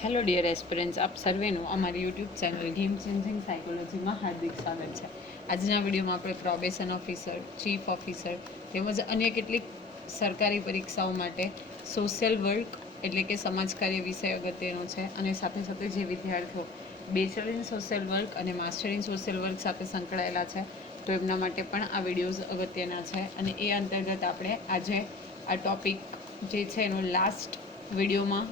Hello dear aspirants આપ સર્વેનું અમારી યુટ્યુબ ચેનલ ગેમ ચેન્જિંગ સાયકોલોજીમાં હાર્દિક સ્વાગત છે. આજના વિડીયોમાં આપણે પ્રોબેશન ઓફિસર ચીફ ઓફિસર તેમજ અન્ય કેટલીક સરકારી પરીક્ષાઓ માટે સોશિયલ વર્ક એટલે કે સમાજકાર્ય વિષય અગત્યનો છે અને સાથે સાથે જે વિદ્યાર્થીઓ બેચલર ઇન સોશિયલ વર્ક અને માસ્ટર ઇન સોશિયલ વર્ક સાથે સંકળાયેલા છે, તો એમના માટે પણ આ વિડીયોઝ અગત્યના છે. અને એ અંતર્ગત આપણે આજે આ ટોપિક જે છે એનો લાસ્ટ વિડીયોમાં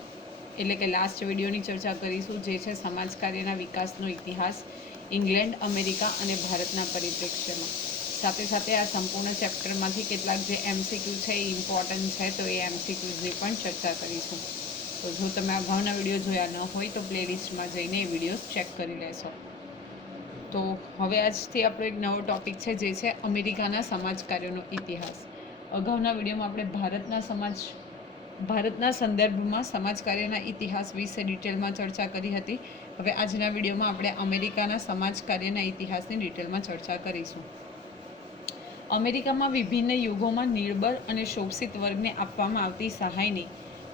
એટલે કે લાસ્ટ વિડીયોની ચર્ચા કરીશું, જે છે સમાજ કાર્યના વિકાસનો ઇતિહાસ ઇંગ્લેન્ડ, અમેરિકા અને ભારતના પરિપ્રેક્ષ્યમાં. સાથે સાથે આ સંપૂર્ણ ચેપ્ટરમાંથી કેટલાક જે એમસીક્યુ છે એ ઇમ્પોર્ટન્ટ છે, તો એ એમસીક્યુઝની પણ ચર્ચા કરીશું. તો જો તમે અગાઉના વીડિયો જોયા ન હોય, તો પ્લેલિસ્ટમાં જઈને એ વિડીયોઝ ચેક કરી લેશો. તો હવે આજથી આપણો એક નવો ટોપિક છે, જે છે અમેરિકાના સમાજ કાર્યોનો ઇતિહાસ. અગાઉના વિડીયોમાં આપણે ભારતના સમાજ ભારતના સંદર્ભમાં સમાજ કાર્યના ઇતિહાસ વિશે ડિટેલમાં ચર્ચા કરી હતી. હવે આજના વિડીયોમાં આપણે અમેરિકાના સમાજ કાર્યના ઇતિહાસની ડિટેલમાં ચર્ચા કરીશું. અમેરિકામાં વિભિન્ન યુગોમાં નિર્બળ અને શોષિત વર્ગને આપવામાં આવતી સહાયની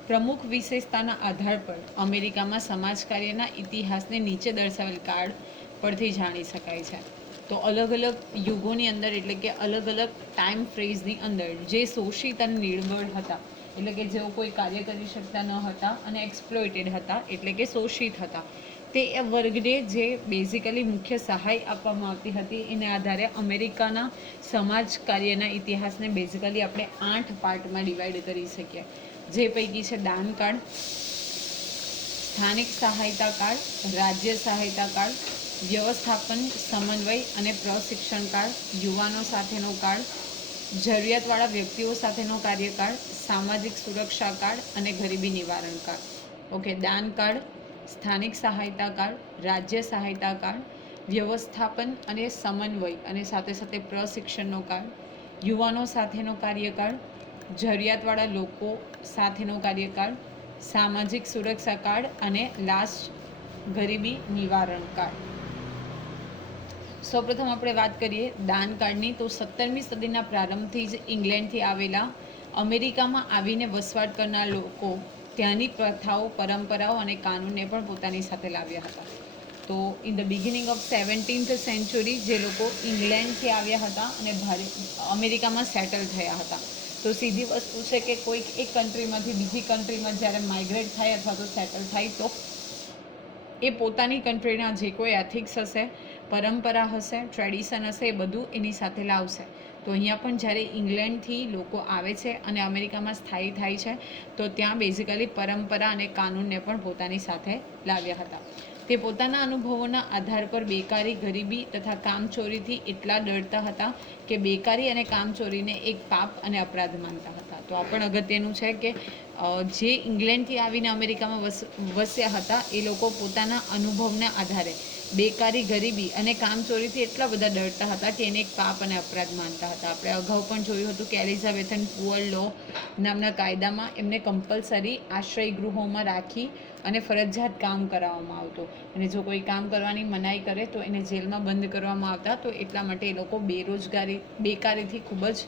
પ્રમુખ વિશેષતાના આધાર પર અમેરિકામાં સમાજ કાર્યના ઇતિહાસને નીચે દર્શાવેલ કાર્ડ પરથી જાણી શકાય છે. તો અલગ અલગ યુગોની અંદર એટલે કે અલગ અલગ ટાઈમ ફ્રેઝની અંદર જે શોષિત અને નિર્બળ હતા એટલે કે જેઓ કોઈ કાર્ય કરી શકતા ન હતા અને એક્સપ્લોઇટેડ હતા, એટલે કે શોષિત હતા. તે એ વર્ગને જે બેઝિકલી મુખ્ય સહાય આપવામાં આવતી હતી, એના આધારે અમેરિકાના સમાજ કાર્યના ઇતિહાસને બેઝિકલી આપણે આઠ પાર્ટમાં ડિવાઈડ કરી શકીએ. જે પૈકી છે દાન કાર્ડ સ્થાનિક સહાયતા કાર્ડ રાજ્ય સહાયતા કાર્ડ વ્યવસ્થાપન, સમન્વય અને પ્રશિક્ષણ કાર્ડ યુવાનો સાથેનો કાર્ડ જરૂરિયાતવાળા વ્યક્તિઓ સાથેનો કાર્યકાળ, સામાજિક સુરક્ષા કાર્ડ અને ગરીબી નિવારણ કાર્ડ ઓકે દાન કાર્ડ સ્થાનિક સહાયતા કાર્ડ રાજ્ય સહાયતા કાર્ડ વ્યવસ્થાપન અને સમન્વય અને સાથે સાથે પ્રશિક્ષણનો કાર્ડ યુવાનો સાથેનો કાર્યકાળ, જરૂરિયાતવાળા લોકો સાથેનો કાર્યકાળ, સામાજિક સુરક્ષા કાર્ડ અને લાસ્ટ ગરીબી નિવારણ કાર્ડ સૌપ્રથમ આપણે વાત કરીએ દાન કાર્ડની. તો સત્તરમી સદીના પ્રારંભથી જ ઇંગ્લેન્ડથી આવેલા અમેરિકામાં આવીને વસવાટ કરનાર લોકો ત્યાંની પ્રથાઓ, પરંપરાઓ અને કાનૂનને પણ પોતાની સાથે લાવ્યા હતા. તો in the beginning of seventeenth century જે લોકો ઇંગ્લેન્ડથી આવ્યા હતા અને ભારત અમેરિકામાં સેટલ થયા હતા. તો સીધી વસ્તુ છે કે કોઈક એક કન્ટ્રીમાંથી બીજી કન્ટ્રીમાં જ્યારે માઇગ્રેટ થાય અથવા તો સેટલ થાય તો એ પોતાની કન્ટ્રીના જે કોઈ એથિક્સ હશે પરંપરા હશે ટ્રેડિશન હશે, એ બધું એની સાથે લાવશે. તો અહીંયા પણ જ્યારે ઇંગ્લેન્ડથી લોકો આવે છે અને અમેરિકામાં સ્થાયી થાય છે, તો ત્યાં બેઝિકલી પરંપરા અને કાનૂનને પણ પોતાની સાથે લાવ્યા હતા. તે પોતાના અનુભવોના આધાર પર બેકારી, ગરીબી તથા કામચોરીથી એટલા ડરતા હતા કે બેકારી અને કામચોરીને એક પાપ અને અપરાધ માનતા હતા. તો આ પણ અગત્યનું છે કે જે ઇંગ્લેન્ડથી આવીને અમેરિકામાં વસ, વસ્યા હતા, એ લોકો પોતાના અનુભવના આધારે બેકારી, ગરીબી અને કામચોરીથી એટલા બધા ડરતા હતા કે એને એક પાપ અને અપરાધ માનતા હતા. આપણે અગાઉ પણ જોયું હતું કે એલિઝાબેથન પુઅર લો નામના કાયદામાં એમને કમ્પલસરી આશ્રય ગૃહોમાં રાખી અને ફરજિયાત કામ કરાવવામાં આવતું. અને જો કોઈ કામ કરવાની મનાઈ કરે તો એને જેલમાં બંધ કરવામાં આવતા. તો એટલા માટે એ લોકો બેરોજગારી, બેકારીથી ખૂબ જ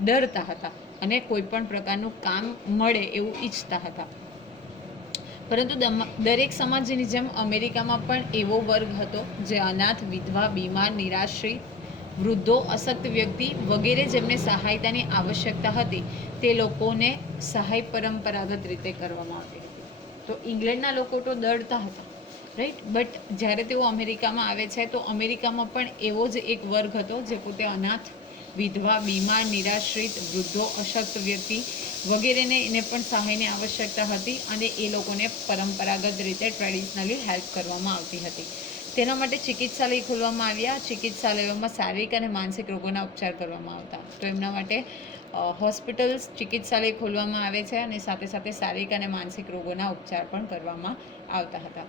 ડરતા હતા અને કોઈ પણ પ્રકારનું કામ મળે એવું ઈચ્છતા હતા. પરંતુ દરેક સમાજની જેમ અમેરિકામાં પણ એવો વર્ગ હતો જે અનાથ, વિધવા, બીમાર નિરાશ્રિત વૃદ્ધો, અશક્ત વ્યક્તિ વગેરે જેમને સહાયતાની આવશ્યકતા હતી, તે લોકોને સહાય પરંપરાગત રીતે કરવામાં આવતી હતી. તો ઇંગ્લેન્ડના લોકો તો દળતા હતા રાઈટ બટ જ્યારે તેઓ અમેરિકામાં આવે છે, તો અમેરિકામાં પણ એવો જ એક વર્ગ હતો જે પોતે અનાથ વિધવા, બીમાર, નિરાશ્રિત, વૃદ્ધો, અશક્ત વ્યક્તિ વગેરેને એને પણ સહાયની આવશ્યકતા હતી અને એ લોકોને પરંપરાગત રીતે ટ્રેડિશનલી હેલ્પ કરવામાં આવતી હતી. તેના માટે ચિકિત્સાલય ખોલવામાં આવ્યા. ચિકિત્સાલયોમાં શારીરિક અને માનસિક રોગોના ઉપચાર કરવામાં આવતા. તો એમના માટે હોસ્પિટલ્સ, ચિકિત્સાલય ખોલવામાં આવે છે અને સાથે સાથે શારીરિક અને માનસિક રોગોના ઉપચાર પણ કરવામાં આવતા હતા.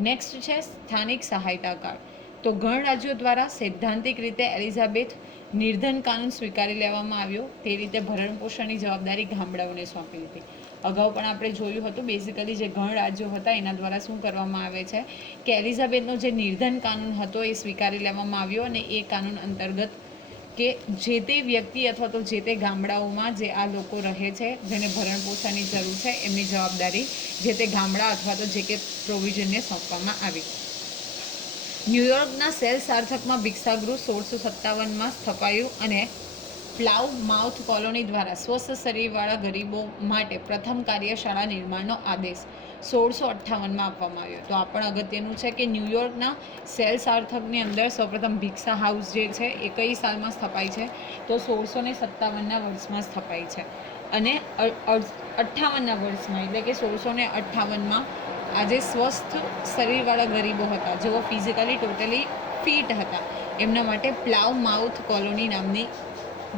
નેક્સ્ટ છે સ્થાનિક સહાયતા કાર્ડ. તો ગણ રાજ્યો દ્વારા સૈદ્ધાંતિક રીતે એલિઝાબેથ નિર્ધન કાનૂન સ્વીકારી લેવામાં આવ્યો તે રીતે ભરણપોષણની જવાબદારી ગામડાઓને સોંપી હતી. અગાઉ પણ આપણે જોયું હતું બેઝિકલી જે ઘણ રાજ્યો હતા એના દ્વારા શું કરવામાં આવે છે કે એલિઝાબેથનો જે નિર્ધન કાનૂન હતો એ સ્વીકારી લેવામાં આવ્યો અને એ કાનૂન અંતર્ગત કે જે તે વ્યક્તિ અથવા તો જે તે ગામડાઓમાં જે આ લોકો રહે છે, જેને ભરણ પોષણની જરૂર છે, એમની જવાબદારી જે તે ગામડા અથવા તો જે કે પ્રોવિઝનને સોંપવામાં આવી. ન્યુયોર્કના સેલ સાર્થકમાં ભિક્ષાગૃહ સોળસો સત્તાવનમાં સ્થપાયું અને પ્લાવ માઉથ કોલોની દ્વારા સ્વસ્થ શરીરવાળા ગરીબો માટે પ્રથમ કાર્યશાળા નિર્માણનો આદેશ સોળસો અઠ્ઠાવનમાં આપવામાં આવ્યો. તો આ પણ અગત્યનું છે કે ન્યુયોર્કના સેલ સાર્થકની અંદર સૌપ્રથમ ભિક્ષા હાઉસ જે છે એ કઈ સાલમાં સ્થપાઈ છે? તો સોળસો ને સત્તાવનના વર્ષમાં સ્થપાઈ છે. અને અઠ્ઠાવનના વર્ષમાં, એટલે કે સોળસો ને અઠ્ઠાવનમાં આજે સ્વસ્થ શરીરવાળા ગરીબો હતા. જેઓ ફિઝિકલી ટોટલી ફિટ હતા. એમના માટે પ્લાવ માઉથ કોલોની નામની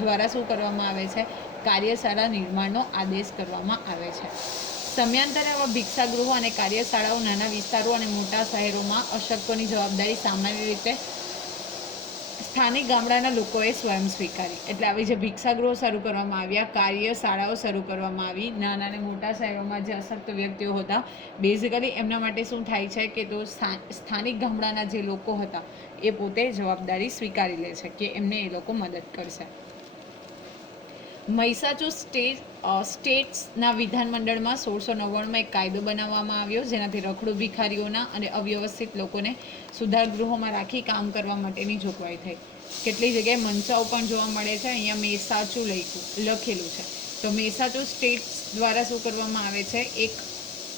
દ્વારા શું કરવામાં આવે છે? કાર્યશાળા નિર્માણનો આદેશ કરવામાં આવે છે. સમયાંતરે આવા ભિક્ષાગૃહો અને કાર્યશાળાઓ નાના વિસ્તારો અને મોટા શહેરોમાં અશક્તોની જવાબદારી સામાન્ય રીતે સ્થાનિક ગામડાના લોકોએ સ્વયં સ્વીકારી. એટલે આવી જે ભિક્ષાગૃહો શરૂ કરવામાં આવ્યા કાર્યશાળાઓ શરૂ કરવામાં આવી, નાના અને મોટા શહેરોમાં જે અશક્ત વ્યક્તિઓ હતા બેઝિકલી એમના માટે શું થાય છે કે તો સ્થા- સ્થાનિક ગામડાના જે લોકો હતા, એ પોતે જવાબદારી સ્વીકારી લે છે કે એમને એ લોકો મદદ કરશે. મૈસાચુ સ્ટેટ સ્ટેટ્સના વિધાનમંડળમાં સોળસો નવ્વાણુંમાં એક કાયદો બનાવવામાં આવ્યો, જેનાથી રખડુ ભિખારીઓના અને અવ્યવસ્થિત લોકોને સુધારગૃહોમાં રાખી કામ કરવા માટેની જોગવાઈ થઈ. કેટલી જગ્યાએ મંચાઓ પણ જોવા મળે છે, અહીંયા મેસાચું લખ્યું લખેલું છે. તો મેસાચુ સ્ટેટ્સ દ્વારા શું કરવામાં આવે છે? એક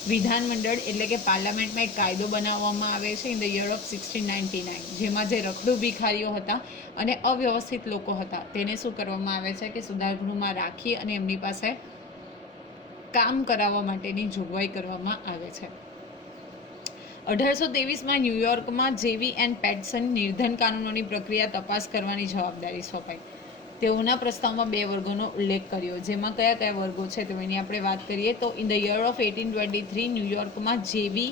વિધાનમંડળ એટલે કે પાર્લામેન્ટમાં એક કાયદો બનાવવામાં આવે છે in the year of sixteen ninety nine જેમાં જે રખડુ ભિખારીઓ હતા અને અવ્યવસ્થિત લોકો હતા, તેને શું કરવામાં આવે છે કે સુધારગૃહમાં રાખી અને એમની પાસે કામ કરાવવા માટેની જોગવાઈ કરવામાં આવે છે. અઢારસો ત્રેવીસમાં ન્યૂયોર્કમાં જેવી એન્ડ પેટસન નિર્ધન કાનૂનોની પ્રક્રિયા તપાસ કરવાની જવાબદારી સોંપાઈ. તેઓના પ્રસ્તાવમાં બે વર્ગોનો ઉલ્લેખ કર્યો, જેમાં કયા કયા વર્ગો છે તો એની આપણે વાત કરીએ તો in the year of eighteen twenty three ન્યૂયોર્કમાં જેવી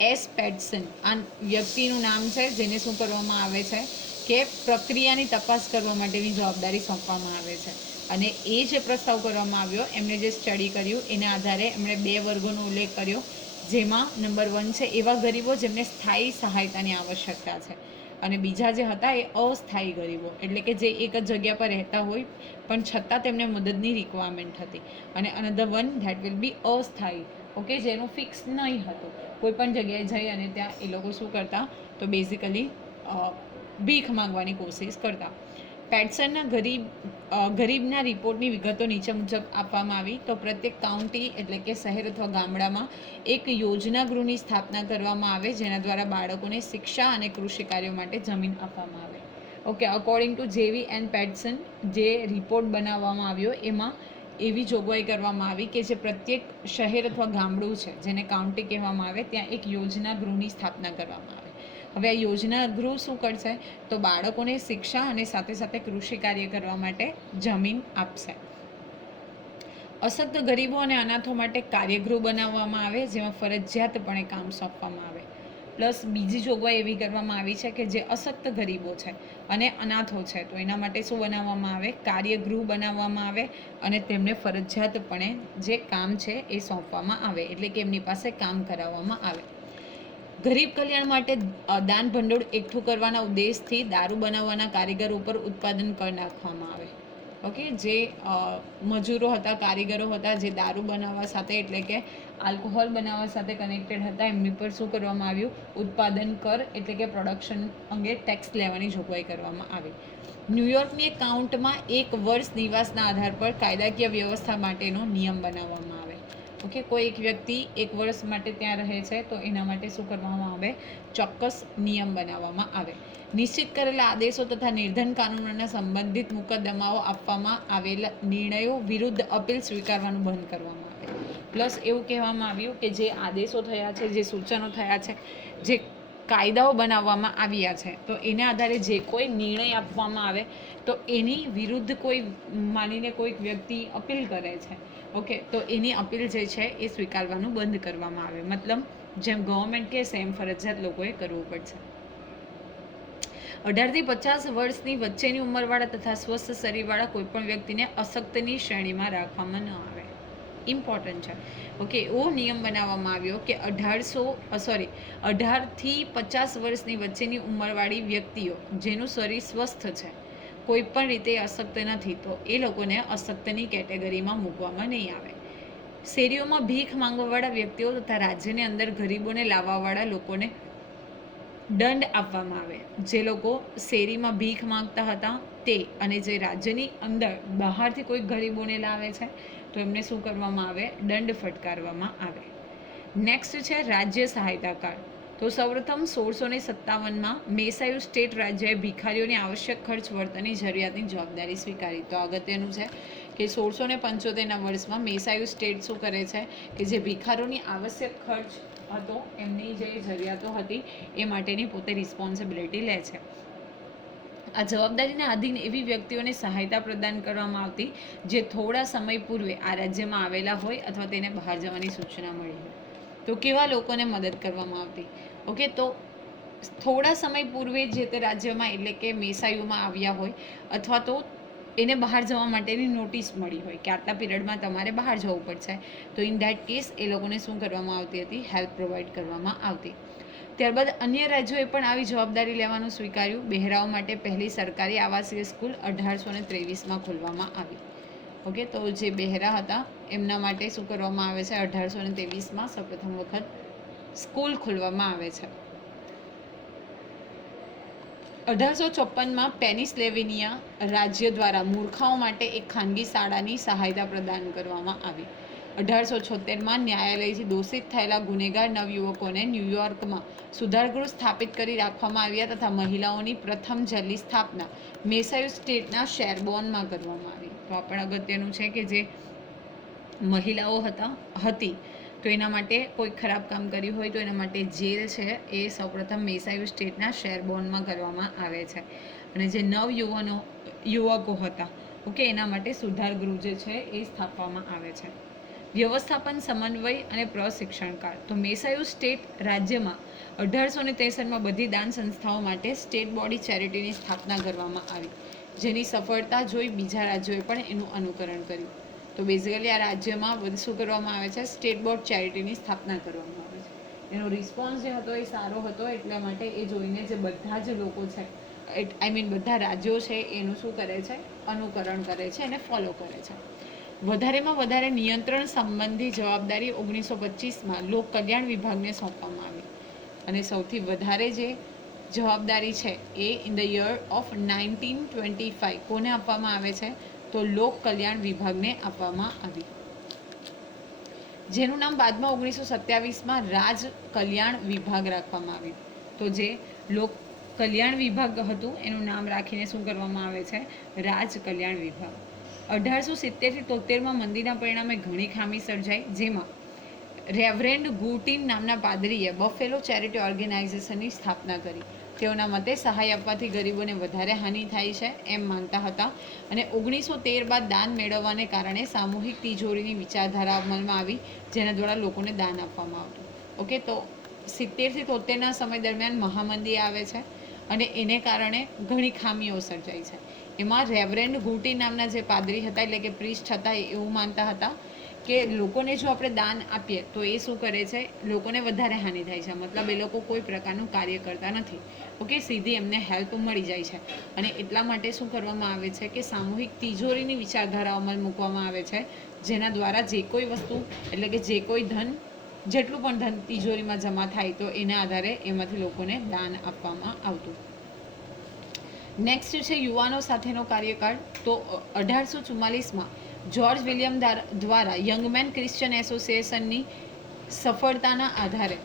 એસ પેટસન આ વ્યક્તિનું નામ છે જેને શું કરવામાં આવે છે કે પ્રક્રિયાની તપાસ કરવા માટેની જવાબદારી સોંપવામાં આવે છે. અને એ જે પ્રસ્તાવ કરવામાં આવ્યો, એમણે જે સ્ટડી કર્યું, એના આધારે એમણે બે વર્ગોનો ઉલ્લેખ કર્યો, જેમાં નંબર વન છે એવા ગરીબો જેમને સ્થાયી સહાયતાની આવશ્યકતા છે. અને બીજા જે હતા એ અસ્થાયી ગરીબો. એટલે કે જે એક જ જગ્યા પર રહેતા હોય, પણ છતાં તેમને મદદની રિક્વાયરમેન્ટ હતી. અને another one that will be અસ્થાયી. ઓકે, જેનું ફિક્સ નહીં હતું. કોઈ પણ જગ્યાએ જઈ અને ત્યાં એ લોકો શું કરતા? તો બેઝિકલી ભીખ માંગવાની કોશિશ કરતા. પેટસનના ગરીબ ગરીબના રિપોર્ટની વિગતો નીચે મુજબ આપવામાં આવી. તો પ્રત્યેક કાઉન્ટી એટલે કે શહેર અથવા ગામડામાં એક યોજના ગૃહની સ્થાપના કરવામાં આવે, જેના દ્વારા બાળકોને શિક્ષા અને કૃષિ કાર્યો માટે જમીન આપવામાં આવે. ઓકે અકોર્ડિંગ ટુ જેવી એન્ડ પેટસન જે રિપોર્ટ બનાવવામાં આવ્યો, એમાં એવી જોગવાઈ કરવામાં આવી કે જે પ્રત્યેક શહેર અથવા ગામડું છે, જેને કાઉન્ટી કહેવામાં આવે, ત્યાં એક યોજના ગૃહની સ્થાપના કરવામાં આવે. હવે આ યોજના ગૃહ શું કરશે? તો બાળકોને શિક્ષા અને સાથે સાથે કૃષિ કાર્ય કરવા માટે જમીન આપશે. અશક્ત ગરીબો અને અનાથો માટે કાર્યગૃહ બનાવવામાં આવે, જેમાં ફરજિયાતપણે કામ સોંપવામાં આવે. પ્લસ બીજી જોગવાઈ એવી કરવામાં આવી છે કે જે અશક્ત ગરીબો છે અને અનાથો છે, તો એના માટે શું બનાવવામાં આવે? કાર્યગૃહ બનાવવામાં આવે અને તેમને ફરજિયાતપણે જે કામ છે એ સોંપવામાં આવે, એટલે કે એમની પાસે કામ કરાવવામાં આવે. ગરીબ કલ્યાણ માટે દાન ભંડોળ એકઠું કરવાના ઉદ્દેશથી દારૂ બનાવવાના કારીગર ઉપર ઉત્પાદન કર નાખવામાં આવે. ઓકે જે મજૂરો હતા, કારીગરો હતા, જે દારૂ બનાવવા સાથે, એટલે કે આલ્કોહોલ બનાવવા સાથે કનેક્ટેડ હતા, એમની પર શું કરવામાં આવ્યું? ઉત્પાદન કર, એટલે કે પ્રોડક્શન અંગે ટેક્સ લેવાની જોગવાઈ કરવામાં આવી. ન્યુયોર્કની એક કાઉન્ટમાં એક વર્ષ નિવાસના આધાર પર કાયદાકીય વ્યવસ્થા માટેનો નિયમ બનાવવામાં ઓકે, કોઈ એક વ્યક્તિ એક વર્ષ માટે ત્યાં રહે છે, તો એના માટે શું કરવામાં આવે? ચોક્કસ નિયમ બનાવવામાં આવે. નિશ્ચિત કરેલા આદેશો તથા નિર્ધન કાનૂનોના સંબંધિત મુકદ્દમાઓ આપવામાં આવેલા નિર્ણયો વિરુદ્ધ અપીલ સ્વીકારવાનું બંધ કરવામાં આવે. પ્લસ એવું કહેવામાં આવ્યું કે જે આદેશો થયા છે, જે સૂચનો થયા છે, જે કાયદાઓ બનાવવામાં આવ્યા છે, તો એના આધારે જે કોઈ નિર્ણય આપવામાં આવે, તો એની વિરુદ્ધ કોઈ માનીને કોઈક વ્યક્તિ અપીલ કરે છે. ઓકે, તો એની અપીલ જે છે એ સ્વીકારવાનું બંધ કરવામાં આવે. મતલબ જેમ ગવર્મેન્ટ કે સેમ ફરજિયાત લોકોએ કરવું પડશે. અઢારથી પચાસ વર્ષની વચ્ચેની ઉંમરવાળા તથા સ્વસ્થ શરીરવાળા કોઈપણ વ્યક્તિને અશક્તની શ્રેણીમાં રાખવામાં ન આવે. ઇમ્પોર્ટન્ટ છે. ઓકે, એવો નિયમ બનાવવામાં આવ્યો કે અઢારસો સોરી અઢારથી પચાસ વર્ષની વચ્ચેની ઉંમરવાળી વ્યક્તિઓ જેનું શરીર સ્વસ્થ છે કોઈ પણ રીતે અશક્ત નથી, તો એ લોકોને અશક્તની કેટેગરીમાં મૂકવામાં નહીં આવે. શેરીઓમાં ભીખ માંગવાવાળા વ્યક્તિઓ તથા રાજ્યની અંદર ગરીબોને લાવવાવાળા લોકોને દંડ આપવામાં આવે. જે લોકો શેરીમાં ભીખ માંગતા હતા તે અને જે રાજ્યની અંદર બહારથી કોઈ ગરીબોને લાવે છે, તો એમને શું કરવામાં આવે? દંડ ફટકારવામાં આવે. નેક્સ્ટ છે રાજ્ય સહાયતા કાર્ડ. તો સૌપ્રથમ સોળસો ને સત્તાવનમાં મેસાયુ સ્ટેટ રાજ્યએ ભિખારીઓની આવશ્યક ખર્ચ વર્તનની જરૂરિયાતની જવાબદારી સ્વીકારી. તો અગત્યનું છે કે સોળસો ને પંચોતેરના વર્ષમાં મેસાયુ સ્ટેટ શું કરે છે કે જે ભિખારોની આવશ્યક ખર્ચ હતો, એમની જે જરૂરિયાતો હતી, એ માટેની પોતે રિસ્પોન્સિબિલિટી લે છે. આ જવાબદારીના આધીન એવી વ્યક્તિઓને સહાયતા પ્રદાન કરવામાં આવતી, જે થોડા સમય પૂર્વે આ રાજ્યમાં આવેલા હોય અથવા તેને બહાર જવાની સૂચના મળી હોય. તો કેવા લોકોને મદદ કરવામાં આવતી? ઓકે, તો થોડા સમય પૂર્વે જે તે રાજ્યમાં એટલે કે મેસાયુમાં આવ્યા હોય અથવા તો એને બહાર જવા માટેની નોટિસ મળી હોય કે આટલા પીરિયડમાં તમારે બહાર જવું પડશે, તો ઇન ધેટ કેસ એ લોકોને શું કરવામાં આવતી હતી? હેલ્પ પ્રોવાઈડ કરવામાં આવતી. ત્યારબાદ અન્ય રાજ્યોએ પણ આવી જવાબદારી લેવાનું સ્વીકાર્યું. બહેરાઓ માટે પહેલી સરકારી આવાસીય સ્કૂલ અઢારસો ને ત્રેવીસમાં ખોલવામાં આવી. ઓકે, તો જે બહેરા હતા, એમના માટે શું કરવામાં આવે છે? અઢારસો ને ત્રેવીસમાં સૌપ્રથમ વખત સ્કૂલ ખોલવામાં આવે છે. અઢારસો ચોપનમાં પેનિસ્લેવેનિયા રાજ્ય દ્વારા મૂર્ખાઓ માટે એક ખાનગી શાળાની સહાયતા પ્રદાન કરવામાં આવી. અઢારસો છોતેરમાં ન્યાયાલયથી દોષિત થયેલા ગુનેગાર નવયુવકોને ન્યૂયોર્કમાં સુધારગૃહ સ્થાપિત કરી રાખવામાં આવ્યા તથા મહિલાઓની પ્રથમ જેલની સ્થાપના મેસાયુ સ્ટેટના શેરબોનમાં કરવામાં આવી. તો આ પણ અગત્યનું છે કે જે મહિલાઓ હતા, હતી તો એના માટે કોઈ ખરાબ કામ કર્યું હોય તો એના માટે જેલ છે એ સૌપ્રથમ મેસાયુ સ્ટેટના શેરબોનમાં કરવામાં આવે છે. અને જે નવ યુવાનો, યુવકો હતા, ઓકે, એના માટે સુધાર ગૃહ જે છે એ સ્થાપવામાં આવે છે. વ્યવસ્થાપન, સમન્વય અને પ્રશિક્ષણકાર તો મેસાયુ સ્ટેટ રાજ્યમાં અઢારસો ને ત્રેસઠમાં બધી દાન સંસ્થાઓ માટે સ્ટેટ બોડી ચેરિટીની સ્થાપના કરવામાં આવી. જેની સફળતા જોઈ બીજા રાજ્યોએ પણ એનું અનુકરણ કર્યું. તો બેઝિકલી આ રાજ્યમાં શું કરવામાં આવે છે? સ્ટેટ બોર્ડ ચેરિટીની સ્થાપના કરવામાં આવે છે. એનો રિસ્પોન્સ જે હતો એ સારો હતો, એટલા માટે એ જોઈને જે બધા જ લોકો છે આઈ મીન બધા રાજ્યો છે, એનું શું કરે છે? અનુકરણ કરે છે અને ફોલો કરે છે. વધારેમાં વધારે નિયંત્રણ સંબંધી જવાબદારી ઓગણીસો પચીસમાં લોક કલ્યાણ વિભાગને સોંપવામાં આવી. અને સૌથી વધારે જે જવાબદારી છે એ in the year of nineteen twenty five કોને આપવામાં આવે છે? તો લોક કલ્યાણ વિભાગને આપવામાં આવી. જેનું નામ બાદમાં ઓગણીસો સત્યાવીસમાં રાજ કલ્યાણ વિભાગ રાખવામાં આવ્યું. તો જે લોક કલ્યાણ વિભાગ હતું, એનું નામ રાખીને શું કરવામાં આવે છે? રાજ કલ્યાણ વિભાગ. અઢારસો સિત્તેરથી તોતેરમાં મંદિરના પરિણામે ઘણી ખામી સર્જાઈ, જેમાં રેવરેન્ડ ગુટિન નામના પાદરીએ બફેલો ચેરિટી ઓર્ગેનાઇઝેશનની સ્થાપના કરી. તેઓના મતે સહાય આપવાથી ગરીબોને વધારે હાનિ થાય છે એમ માનતા હતા. અને ઓગણીસો તેર બાદ દાન મેળવવાને કારણે સામૂહિક તિજોરીની વિચારધારા અમલમાં આવી, જેના દ્વારા લોકોને દાન આપવામાં આવતું. ઓકે, તો સિત્તેરથી તોતેરના સમય દરમિયાન મહામંદી આવે છે અને એને કારણે ઘણી ખામીઓ સર્જાઈ છે. એમાં રેવરેન્ડ ગુટી નામના જે પાદરી હતા, એટલે કે પ્રિસ્ટ હતા એવું માનતા હતા કે લોકોને જો આપણે દાન આપીએ, તો એ શું કરે છે? લોકોને વધારે હાનિ થાય છે. મતલબ એ લોકો કોઈ પ્રકારનું કાર્ય કરતા નથી. ઓકે, સીધી એમને હેલ્પ મળી જાય છે. અને એટલા માટે શું કરવામાં આવે છે કે સામૂહિક તિજોરીની વિચારધારા અમલ મૂકવામાં આવે છે, જેના દ્વારા જે કોઈ વસ્તુ, એટલે કે જે કોઈ ધન, જેટલું પણ ધન તિજોરીમાં જમા થાય, તો એના આધારે એમાંથી લોકોને દાન આપવામાં આવતું. નેક્સ્ટ છે યુવાનો સાથેનો કાર્યકાળ. તો અઢારસો ચુમ્માલીસમાં જોર્જ વિલિયમ દ્વારા યંગમેન ક્રિશ્ચિયન એસોસિએશનની સફળતાના આધારે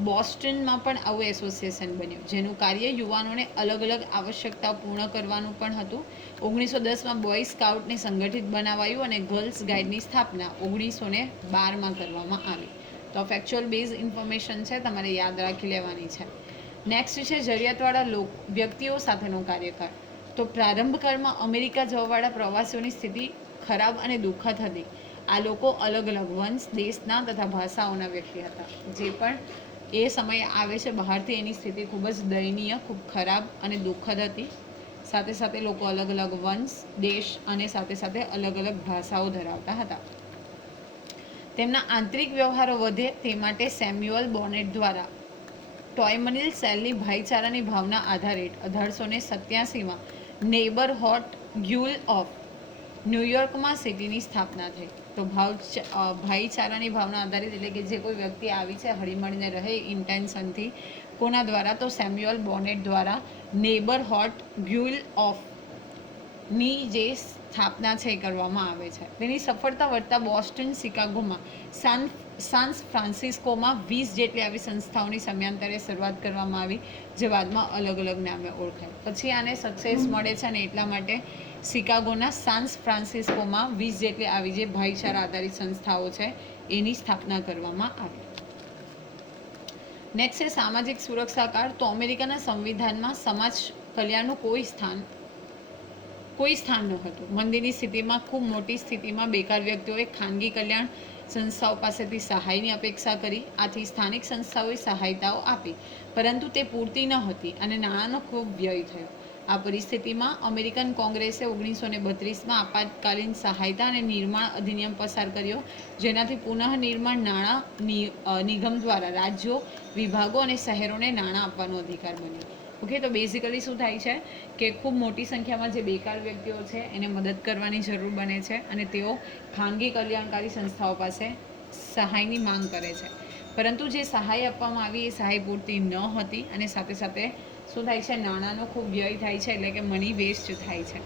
બોસ્ટનમાં પણ આવું એસોસિએશન બન્યું, જેનું કાર્ય યુવાનોને અલગ અલગ આવશ્યકતાઓ પૂર્ણ કરવાનું પણ હતું. ઓગણીસો દસમાં બોય સ્કાઉટને સંગઠિત બનાવાયું અને ગર્લ્સ ગાઈડની સ્થાપના ઓગણીસો ને બારમાં કરવામાં આવી. તો ફેક્ચ્યુઅલ બેઝ ઇન્ફોર્મેશન છે, તમારે યાદ રાખી લેવાની છે. નેક્સ્ટ છે, જરૂરિયાતવાળા લોક, વ્યક્તિઓ સાથેનો કાર્યકાળ. તો પ્રારંભકાળમાં અમેરિકા જવાવાળા પ્રવાસીઓની સ્થિતિ ખરાબ અને દુઃખદ હતી. આ લોકો અલગ અલગ વંશ દેશના તથા ભાષાઓના વ્યક્તિ હતા. જે પણ એ સમયે આવે છે બહારથી એની સ્થિતિ ખૂબ જ દયનીય, ખૂબ ખરાબ અને દુઃખદ હતી. સાથે સાથે લોકો અલગ અલગ વંશ, દેશ અને સાથે સાથે અલગ અલગ ભાષાઓ ધરાવતા હતા. તેમના આંતરિક વ્યવહારો વધે તે માટે સેમ્યુઅલ બોનેટ દ્વારા ટોયમનિલ સેલની ભાઈચારાની ભાવના આધારિત અઢારસો ને સત્યાસીમાં નેબરહોટ ગ્યુલ ઓફ ન્યુયોર્કમાં સિટીની સ્થાપના થઈ. તો ભાવ ભાઈચારાની ભાવના આધારિત એટલે કે જે કોઈ વ્યક્તિ આવી છે, હળીમળીને રહે ઇન્ટેન્શનથી કોના દ્વારા? તો સેમ્યુઅલ બોનેટ દ્વારા નેબરહોટ ગ્યુલ ઓફની જે સ્થાપના છે એ કરવામાં આવે છે. તેની સફળતા વધતા બોસ્ટન શિકાગોમાં સાન સાન ફ્રાન્સિસ્કોમાં વીસ જેટલી આવી સંસ્થાઓની સમયાંતરે શરૂઆત કરવામાં આવી જે બાદમાં અલગ અલગ નામે ઓળખાય. પછી આને સક્સેસ મળે છે અને એટલા માટે શિકાગોના સાન ફ્રાન્સિસ્કોમાં વીસ જેટલી આવી જે ભાઈચારા આધારિત સંસ્થાઓ છે એની સ્થાપના કરવામાં આવી. નેક્સ્ટ છે સામાજિક સુરક્ષા કાર્ડ. તો અમેરિકાના સંવિધાનમાં સમાજ કલ્યાણનું કોઈ સ્થાન કોઈ સ્થાન ન હતું. મંદીની સ્થિતિમાં ખૂબ મોટી સ્થિતિમાં બેકાર વ્યક્તિઓએ ખાનગી કલ્યાણ સંસ્થાઓ પાસેથી સહાયની અપેક્ષા કરી, આથી સ્થાનિક સંસ્થાઓએ સહાયતાઓ આપી, પરંતુ તે પૂરતી ન હતી અને નાણાંનો ખૂબ વ્યય થયો. આ પરિસ્થિતિમાં અમેરિકન કોંગ્રેસે ઓગણીસો ને બત્રીસમાં આપાતકાલીન સહાયતા અને નિર્માણ અધિનિયમ પસાર કર્યો, જેનાથી પુનઃનિર્માણ નાણાં નિગમ દ્વારા રાજ્યો, વિભાગો અને શહેરોને નાણાં આપવાનો અધિકાર બન્યો. ઓકે તો બેઝિકલી શું થાય છે કે ખૂબ મોટી સંખ્યામાં જે બેકાર વ્યક્તિઓ છે, એને મદદ કરવાની જરૂર બને છે અને તેઓ ખાનગી કલ્યાણકારી સંસ્થાઓ પાસે સહાયની માંગ કરે છે. પરંતુ જે સહાય આપવામાં આવી એ સહાય પૂરતી ન હતી અને સાથે સાથે શું થાય છે, નાણાંનો ખૂબ વ્યય થાય છે એટલે કે મની વેસ્ટ થાય છે.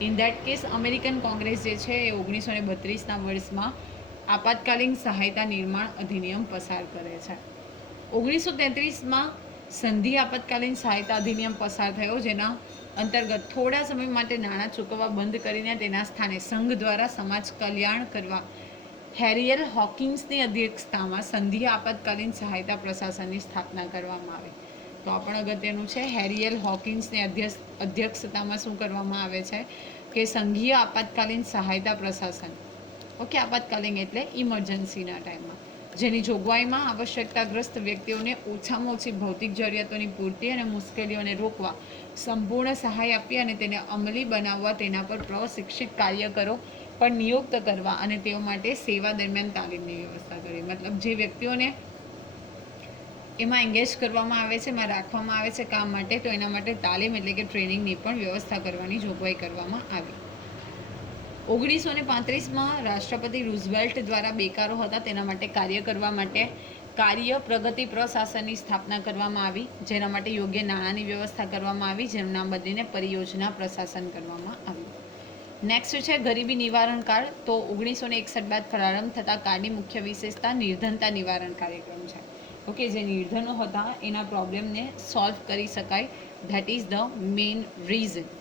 In that case American Congress જે છે એ ઓગણીસો ને બત્રીસના વર્ષમાં આપાતકાલીન સહાયતા નિર્માણ અધિનિયમ પસાર કરે છે. ઓગણીસો તેત્રીસમાં સંધિ આપાતકાલીન સહાયતા અધિનિયમ પસાર થયો, જેના અંતર્ગત થોડા સમય માટે નાણાં ચૂકવવા બંધ કરીને તેના સ્થાને સંઘ દ્વારા સમાજ કલ્યાણ કરવા હેરિયલ હોકિન્સની અધ્યક્ષતામાં સંધિ આપાતકાલીન સહાયતા પ્રશાસનની સ્થાપના કરવામાં આવી. તો આ પણ અગત્યનું છે હેરિયલ હોકિન્સની અધ્યક્ષ અધ્યક્ષતામાં શું કરવામાં આવે છે? કે સંઘીય આપાતકાલીન સહાયતા પ્રશાસન. ઓકે, આપાતકાલીન એટલે ઇમરજન્સીના ટાઈમમાં. જેની જોગવાઈમાં આવશ્યકતાગ્રસ્ત વ્યક્તિઓને ઓછામાં ઓછી ભૌતિક જરૂરિયાતોની પૂર્તિ અને મુશ્કેલીઓને રોકવા સંપૂર્ણ સહાય આપી અને તેને અમલી બનાવવા તેના પર પ્રશિક્ષિત કાર્યકરો પણ નિયુક્ત કરવા અને તેઓ માટે સેવા દરમિયાન તાલીમની વ્યવસ્થા કરી મતલબ જે વ્યક્તિઓને એમાં એન્ગેજ કરવામાં આવે છે, એમાં રાખવામાં આવે છે કામ માટે, તો એના માટે તાલીમ એટલે કે ટ્રેનિંગની પણ વ્યવસ્થા કરવાની જોગવાઈ કરવામાં આવી. ઓગણીસો ને પાંત્રીસમાં રાષ્ટ્રપતિ રૂઝવેલ્ટ દ્વારા બેકારો હતા તેના માટે કાર્ય કરવા માટે કાર્ય પ્રગતિ પ્રશાસનની સ્થાપના કરવામાં આવી, જેના માટે યોગ્ય નાણાંની વ્યવસ્થા કરવામાં આવી, જેનું નામ બદલીને પરિયોજના પ્રશાસન કરવામાં આવ્યું. નેક્સ્ટ છે ગરીબી નિવારણ કાર્ડ. તો ઓગણીસો ને એકસઠ બાદ પ્રારંભ થતા કાર્ડની મુખ્ય વિશેષતા નિર્ધનતા નિવારણ કાર્યક્રમ છે. ઓકે જે નિર્ધનો હતા, એના પ્રોબ્લેમને સોલ્વ કરી શકાય. That is the main reason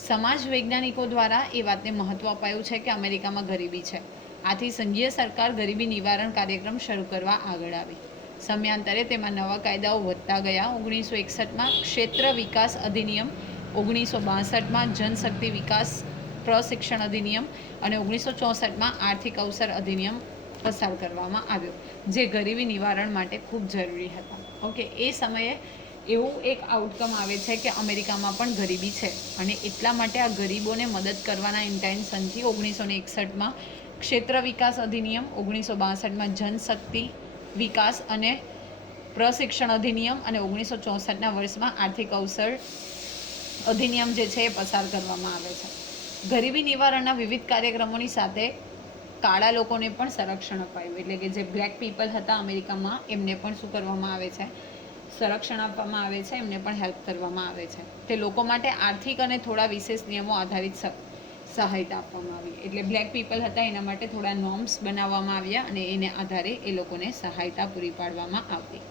સમાજ વૈજ્ઞાનિકો દ્વારા એ વાતને મહત્વ અપાયું છે કે અમેરિકામાં ગરીબી છે. આથી સંઘીય સરકાર ગરીબી નિવારણ કાર્યક્રમ શરૂ કરવા આગળ આવી. સમયાંતરે તેમાં નવા કાયદાઓ વધતા ગયા. ઓગણીસો એકસઠમાં ક્ષેત્ર વિકાસ અધિનિયમ, ઓગણીસો બાસઠમાં જનશક્તિ વિકાસ પ્રશિક્ષણ અધિનિયમ અને ઓગણીસો ચોસઠમાં આર્થિક અવસર અધિનિયમ પસાર કરવામાં આવ્યો, જે ગરીબી નિવારણ માટે ખૂબ જરૂરી હતા. ઓકે, એ સમયે એવું એક આઉટકમ આવે છે કે અમેરિકામાં પણ ગરીબી છે અને એટલા માટે આ ગરીબોને મદદ કરવાના ઇન્ટેન્શનથી ઓગણીસો ને એકસઠમાં ક્ષેત્ર વિકાસ અધિનિયમ ઓગણીસો બાસઠમાં જનશક્તિ વિકાસ અને પ્રશિક્ષણ અધિનિયમ અને ઓગણીસો ચોસઠના વર્ષમાં આર્થિક અવસર અધિનિયમ જે છે એ પસાર કરવામાં આવે છે. ગરીબી નિવારણના વિવિધ કાર્યક્રમોની સાથે કાળા લોકોને પણ સંરક્ષણ અપાયું. એટલે કે જે બ્લેક પીપલ હતા અમેરિકામાં, એમને પણ શું કરવામાં આવે છે? સંરક્ષણ આપવામાં આવે છે, એમને પણ હેલ્પ કરવામાં આવે છે. તે લોકો માટે આર્થિક અને થોડા વિશેષ નિયમો આધારિત સહાયતા આપવામાં આવી. એટલે બ્લેક પીપલ હતા, એના માટે થોડા નોર્મ્સ બનાવવામાં આવ્યા અને એને આધારે એ લોકોને સહાયતા પૂરી પાડવામાં આવતી.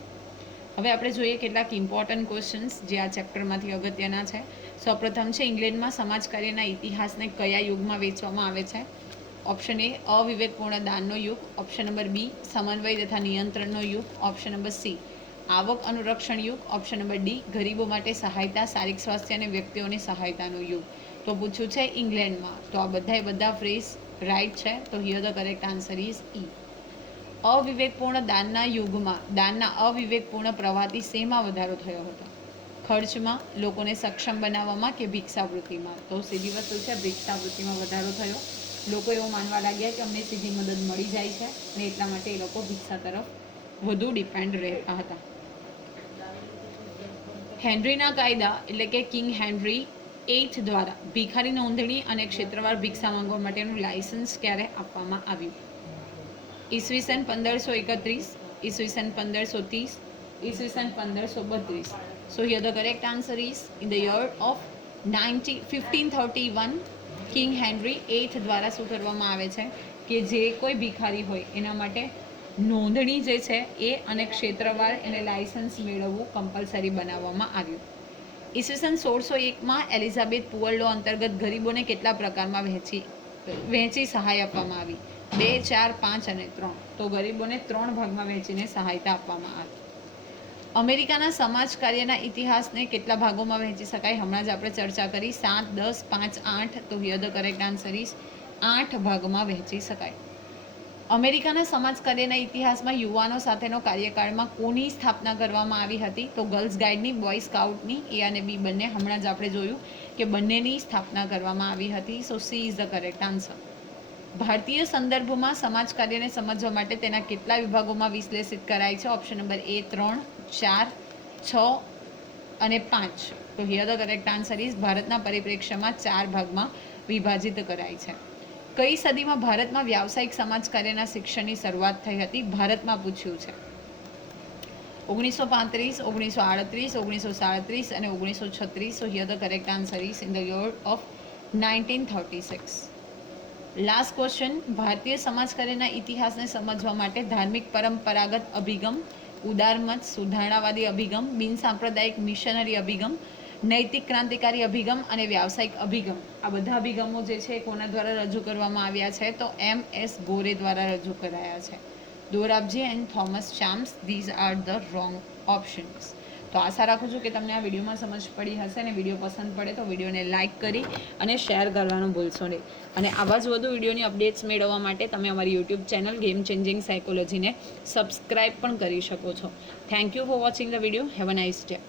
હવે આપણે જોઈએ કેટલાક ઇમ્પોર્ટન્ટ ક્વેશ્ચન્સ જે આ ચેપ્ટરમાંથી અગત્યના છે. સૌપ્રથમ છે, ઇંગ્લેન્ડમાં સમાજ કાર્યના ઇતિહાસને કયા યુગમાં વેચવામાં આવે છે? ઓપ્શન એ અવિવેકપૂર્ણ દાનનો યુગ. ઓપ્શન નંબર બી સમન્વય તથા નિયંત્રણનો યુગ. ઓપ્શન નંબર સી આવક અનુરક્ષણ યુગ ઓપ્શન નંબર ડી ગરીબો માટે સહાયતા, શારીરિક સ્વાસ્થ્ય અને વ્યક્તિઓની સહાયતાનો યુગ. તો પૂછ્યું છે ઇંગ્લેન્ડમાં. તો આ બધાય બધા ફ્રેઝ રાઈટ છે. તો here the correct answer is E અવિવેકપૂર્ણ દાનના યુગમાં, દાનના અવિવેકપૂર્ણ પ્રવાહથી શેમાં વધારો થયો હતો? ખર્ચમાં, લોકોને સક્ષમ બનાવવામાં કે ભિક્ષાવૃત્તિમાં? તો સીધી વસ્તુ છે, ભિક્ષાવૃત્તિમાં વધારો થયો. લોકો એવું માનવા લાગ્યા કે અમને સીધી મદદ મળી જાય છે અને એટલા માટે એ લોકો ભિક્ષા તરફ વધુ ડિપેન્ડ રહેતા હતા. હેનરીના કાયદા એટલે કે કિંગ હેનરી એઇથ દ્વારા ભિખારી નોંધણી અને ક્ષેત્રવાર ભિક્ષા માંગવા માટેનું લાયસન્સ ક્યારે આપવામાં આવ્યું? ઈસવીસન પંદરસો એકત્રીસ, ઈસવીસન પંદરસો ત્રીસ, ઈસવીસન પંદરસો બત્રીસ. So here the correct answer is in the year of ninety fifteen thirty one King Henry eighth દ્વારા શું કરવામાં આવે છે? કે જે કોઈ ભિખારી હોય, એના માટે નોંધણી જે છે એ અને ક્ષેત્રવાર એને લાયસન્સ મેળવવું કમ્પલસરી બનાવવામાં આવ્યું. ઈસવીસન સોળસો એકમાં એલિઝાબેથ પુઅર અંતર્ગત ગરીબોને કેટલા પ્રકારમાં વહેંચી વહેંચી સહાય આપવામાં આવી? બે, ચાર, પાંચ અને ત્રણ. તો ગરીબોને ત્રણ ભાગમાં વહેંચીને સહાયતા આપવામાં આવી. અમેરિકાના સમાજ કાર્યના ઇતિહાસને કેટલા ભાગોમાં વહેંચી શકાય? હમણાં જ આપણે ચર્ચા કરી. સાત, દસ, પાંચ, આઠ. તો here the correct answer is આઠ ભાગમાં વહેંચી શકાય. અમેરિકાના સમાજ કાર્યના ઇતિહાસમાં યુવાનો સાથેનો કાર્યકાળમાં કોની સ્થાપના કરવામાં આવી હતી? તો ગર્લ્સ ગાઈડની બોય સ્કાઉટની એ અને બી બંને હમણાં જ આપણે જોયું કે બંનેની સ્થાપના કરવામાં આવી હતી. So C is the correct answer ભારતીય સંદર્ભમાં સમાજ કાર્યને સમજવા માટે તેના કેટલા વિભાગોમાં વિશ્લેષિત કરાય છે? ઓપ્શન નંબર એ ત્રણ, ચાર, છ અને પાંચ. તો here the correct answer is ભારતના પરિપ્રેક્ષ્યમાં ચાર ભાગમાં વિભાજિત કરાય છે. કઈ સદીમાં ભારતમાં વ્યાવસાયિક સમાજ કાર્યના શિક્ષણની શરૂઆત થઈ હતી. ભારતમાં પૂછ્યું છે. ઓગણીસો પાંત્રીસ, ઓગણીસો આડત્રીસ, ઓગણીસો સાડત્રીસ અને ઓગણીસો છત્રીસ here the correct answer is in the year of nineteen thirty six last question ભારતીય સમાજ કાર્યના ઇતિહાસને સમજવા માટે ધાર્મિક પરંપરાગત અભિગમ, ઉદારમત, સુધારણાવાદી અભિગમ, બિનસાંપ્રદાયિક મિશનરી અભિગમ નૈતિક ક્રાંતિકારી અભિગમ અને વ્યાવસાયિક અભિગમ. આ બધા અભિગમો જે છે કોના દ્વારા રજૂ કરવામાં આવ્યા છે? તો એમ એસ ગોરે દ્વારા રજૂ કરાયા છે. Dorabji and Thomas શામ્સ these are the wrong options. તો આશા રાખું છું કે તમને આ વિડીયોમાં સમજ પડી હશે અને વીડિયો પસંદ પડે તો વિડીયોને લાઇક કરી અને શેર કરવાનું ભૂલશો નહીં. અને આવા જ વધુ વિડીયોની અપડેટ્સ મેળવવા માટે તમે અમારી યુટ્યુબ ચેનલ ગેમ ચેન્જિંગ સાયકોલોજીને સબસ્ક્રાઇબ પણ કરી શકો છો. Thank you for watching the video. Have a nice day.